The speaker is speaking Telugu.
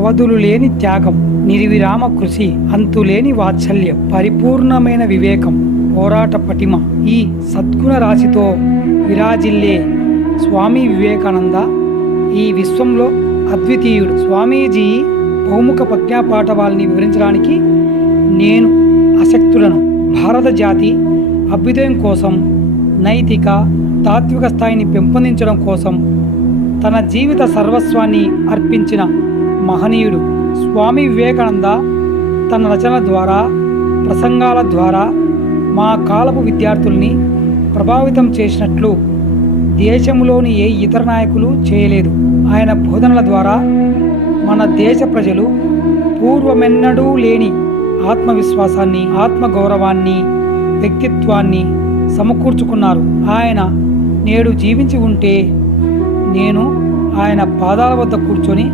అవధులు లేని త్యాగం, నిర్విరామ కృషి, అంతులేని వాత్సల్యం, పరిపూర్ణమైన వివేకం, పోరాట పటిమ, ఈ సద్గుణ రాశితో విరాజిల్లే స్వామి వివేకానంద ఈ విశ్వంలో అద్వితీయుడు. స్వామీజీ బహుముఖ ప్రజ్ఞాపాఠవాల్ని వివరించడానికి నేను ఆసక్తులను భారత జాతి అభ్యుదయం కోసం, నైతిక తాత్విక స్థాయిని పెంపొందించడం కోసం తన జీవిత సర్వస్వాన్ని అర్పించిన మహనీయుడు స్వామి వివేకానంద. తన రచనల ద్వారా, ప్రసంగాల ద్వారా మా కాలపు విద్యార్థుల్ని ప్రభావితం చేసినట్లు దేశంలోని ఏ ఇతర నాయకులు చేయలేదు. ఆయన బోధనల ద్వారా మన దేశ ప్రజలు పూర్వమెన్నడూ లేని ఆత్మవిశ్వాసాన్ని, ఆత్మగౌరవాన్ని, వ్యక్తిత్వాన్ని సమకూర్చుకున్నారు. ఆయన నేడు జీవించి ఉంటే నేను ఆయన పాదాల వద్ద కూర్చొని